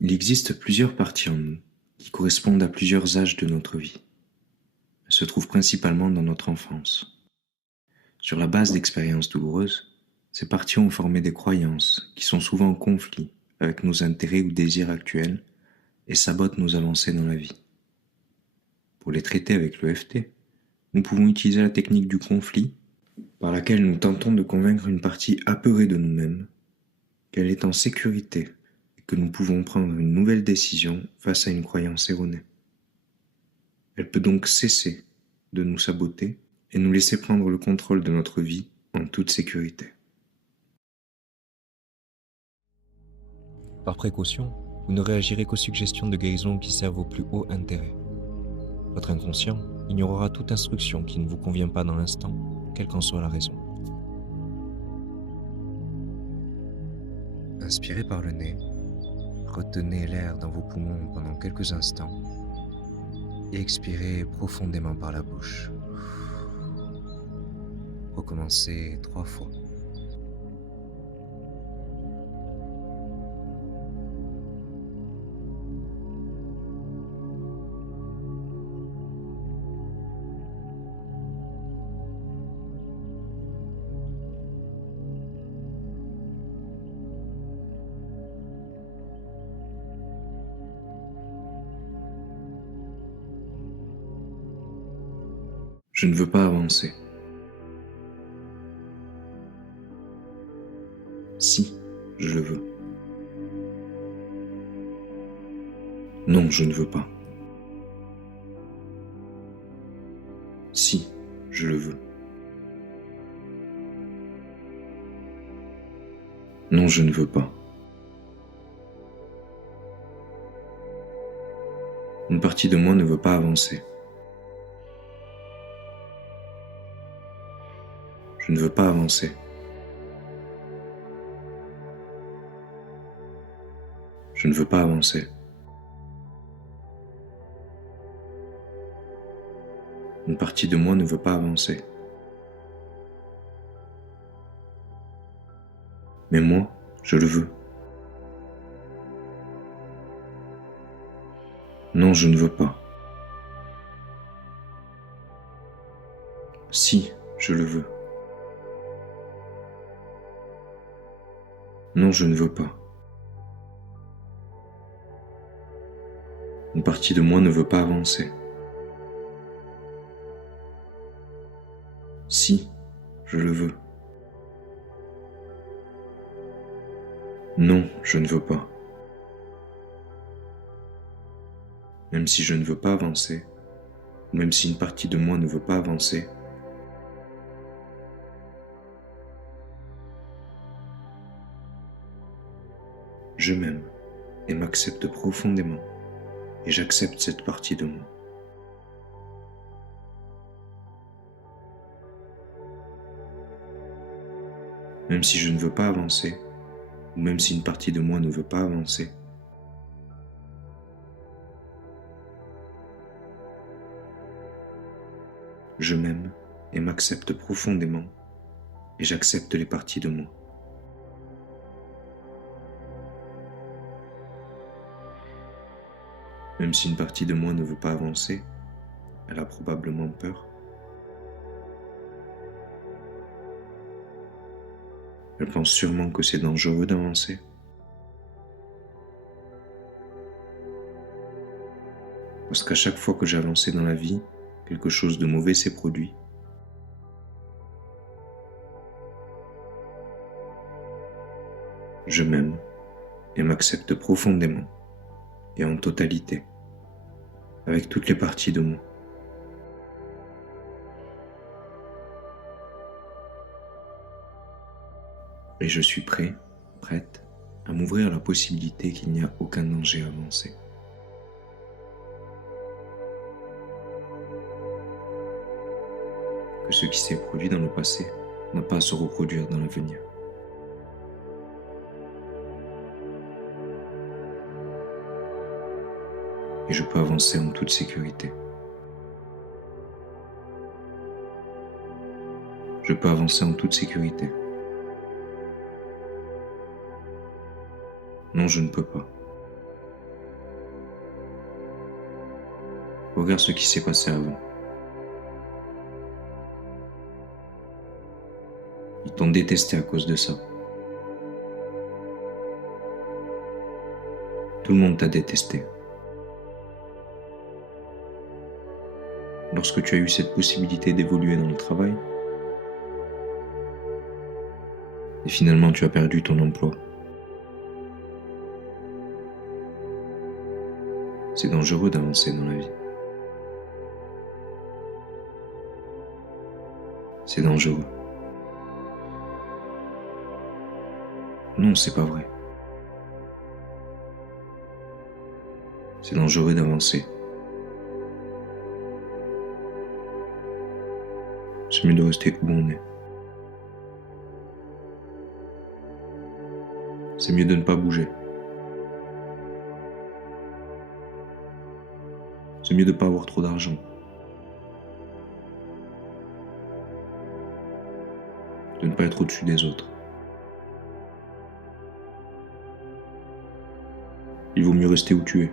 Il existe plusieurs parties en nous qui correspondent à plusieurs âges de notre vie. Elles se trouvent principalement dans notre enfance. Sur la base d'expériences douloureuses, ces parties ont formé des croyances qui sont souvent en conflit avec nos intérêts ou désirs actuels et sabotent nos avancées dans la vie. Pour les traiter avec l'EFT, nous pouvons utiliser la technique du conflit par laquelle nous tentons de convaincre une partie apeurée de nous-mêmes qu'elle est en sécurité et que nous pouvons prendre une nouvelle décision face à une croyance erronée. Elle peut donc cesser de nous saboter et nous laisser prendre le contrôle de notre vie en toute sécurité. Par précaution, vous ne réagirez qu'aux suggestions de guérison qui servent au plus haut intérêt. Votre inconscient ignorera toute instruction qui ne vous convient pas dans l'instant, quelle qu'en soit la raison. Inspirez par le nez, retenez l'air dans vos poumons pendant quelques instants et expirez profondément par la bouche. Recommencez 3 fois. Je ne veux pas avancer. Si, je le veux. Non, je ne veux pas. Si, je le veux. Non, je ne veux pas. Une partie de moi ne veut pas avancer. Je ne veux pas avancer. Je ne veux pas avancer. Une partie de moi ne veut pas avancer. Mais moi, je le veux. Non, je ne veux pas. Si, je le veux. Non, je ne veux pas. Une partie de moi ne veut pas avancer. Si, je le veux. Non, je ne veux pas. Même si je ne veux pas avancer, ou même si une partie de moi ne veut pas avancer, je m'aime et m'accepte profondément, et j'accepte cette partie de moi. Même si je ne veux pas avancer, ou même si une partie de moi ne veut pas avancer, je m'aime et m'accepte profondément, et j'accepte les parties de moi. Même si une partie de moi ne veut pas avancer, elle a probablement peur. Elle pense sûrement que c'est dangereux d'avancer. Parce qu'à chaque fois que j'ai avancé dans la vie, quelque chose de mauvais s'est produit. Je m'aime et m'accepte profondément et en totalité, avec toutes les parties de moi. Et je suis prêt, prête, à m'ouvrir à la possibilité qu'il n'y a aucun danger à avancer. Que ce qui s'est produit dans le passé n'a pas à se reproduire dans l'avenir. Et je peux avancer en toute sécurité. Je peux avancer en toute sécurité. Non, je ne peux pas. Regarde ce qui s'est passé avant. Ils t'ont détesté à cause de ça. Tout le monde t'a détesté. Lorsque tu as eu cette possibilité d'évoluer dans le travail, et finalement tu as perdu ton emploi. C'est dangereux d'avancer dans la vie. C'est dangereux. Non, c'est pas vrai. C'est dangereux d'avancer. C'est mieux de rester où on est. C'est mieux de ne pas bouger. C'est mieux de ne pas avoir trop d'argent. De ne pas être au-dessus des autres. Il vaut mieux rester où tu es.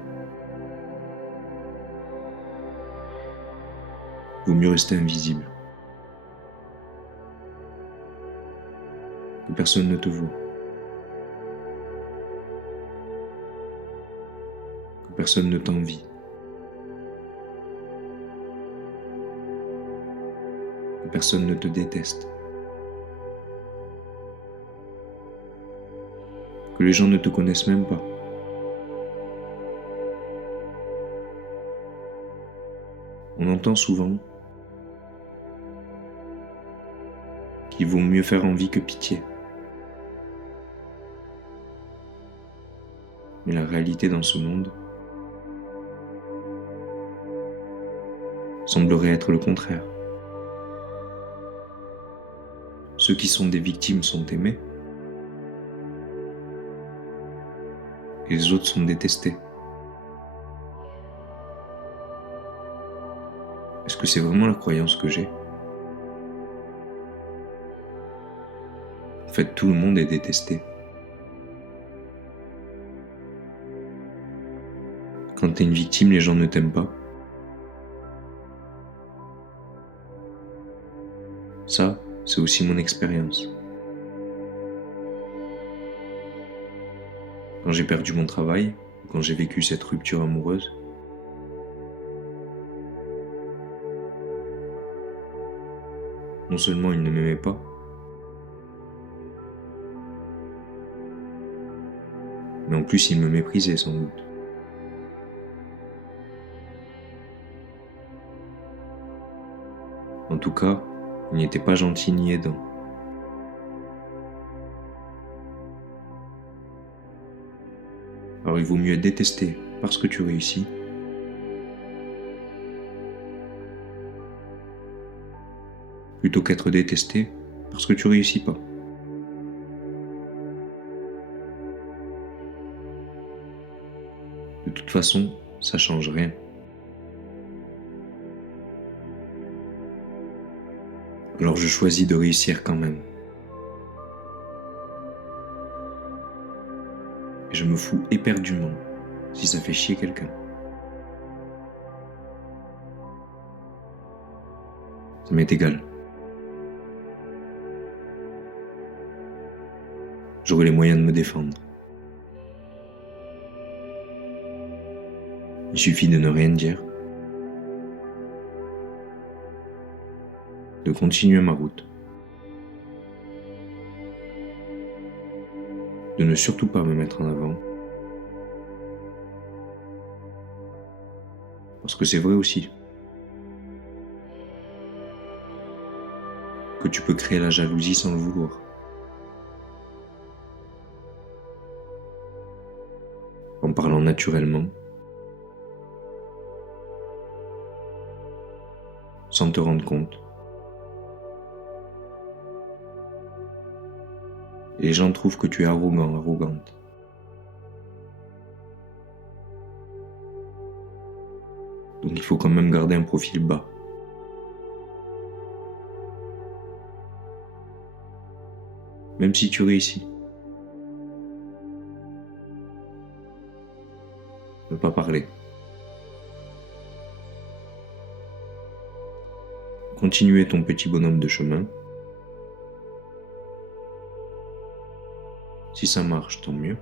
Il vaut mieux rester invisible. Que personne ne te voit. Que personne ne t'envie. Que personne ne te déteste. Que les gens ne te connaissent même pas. On entend souvent qu'il vaut mieux faire envie que pitié. Mais la réalité dans ce monde semblerait être le contraire. Ceux qui sont des victimes sont aimés et les autres sont détestés. Est-ce que c'est vraiment la croyance que j'ai ? En fait, tout le monde est détesté. Quand t'es une victime, les gens ne t'aiment pas. Ça, c'est aussi mon expérience. Quand j'ai perdu mon travail, ou quand j'ai vécu cette rupture amoureuse, non seulement ils ne m'aimaient pas, mais en plus ils me méprisaient sans doute. En tout cas, ils n'étaient pas gentils ni aidants. Alors il vaut mieux être détesté parce que tu réussis, plutôt qu'être détesté parce que tu réussis pas. De toute façon, ça change rien. Alors je choisis de réussir quand même. Et je me fous éperdument si ça fait chier quelqu'un. Ça m'est égal. J'aurai les moyens de me défendre. Il suffit de ne rien dire, de continuer ma route, de ne surtout pas me mettre en avant, parce que c'est vrai aussi que tu peux créer la jalousie sans le vouloir. En parlant naturellement, sans te rendre compte. Et les gens trouvent que tu es arrogant, arrogante. Donc il faut quand même garder un profil bas. Même si tu réussis. Ne pas parler. continuer ton petit bonhomme de chemin. Si ça marche, tant mieux.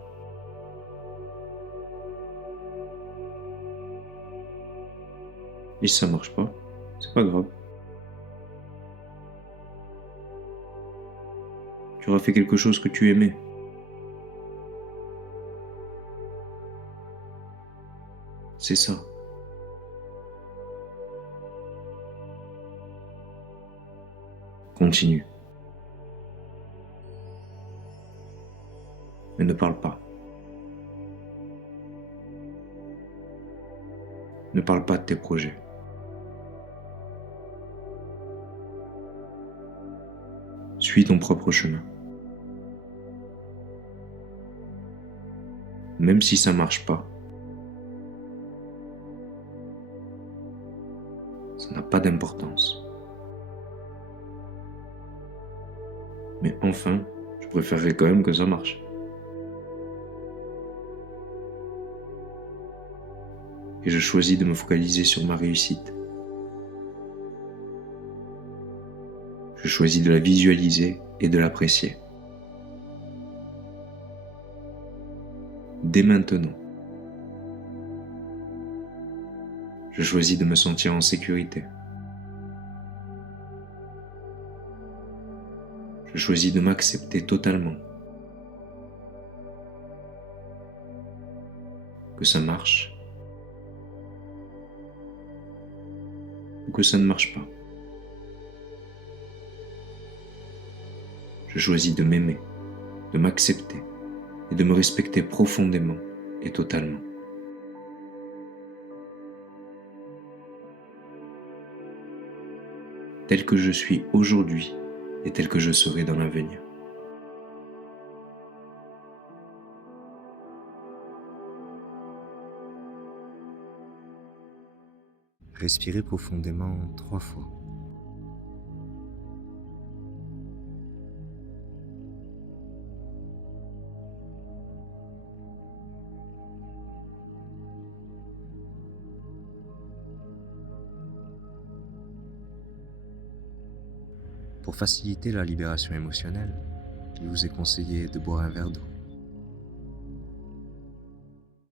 Et si ça marche pas, c'est pas grave. Tu auras fait quelque chose que tu aimais. C'est ça. Continue. Mais ne parle pas. Ne parle pas de tes projets. Suis ton propre chemin. Même si ça marche pas, ça n'a pas d'importance. Mais enfin, je préférerais quand même que ça marche. Et je choisis de me focaliser sur ma réussite. Je choisis de la visualiser et de l'apprécier. Dès maintenant, je choisis de me sentir en sécurité. Je choisis de m'accepter totalement. Que ça marche ou que ça ne marche pas. Je choisis de m'aimer, de m'accepter et de me respecter profondément et totalement. Tel que je suis aujourd'hui et tel que je serai dans l'avenir. Respirez profondément 3 fois. Pour faciliter la libération émotionnelle, il vous est conseillé de boire un verre d'eau.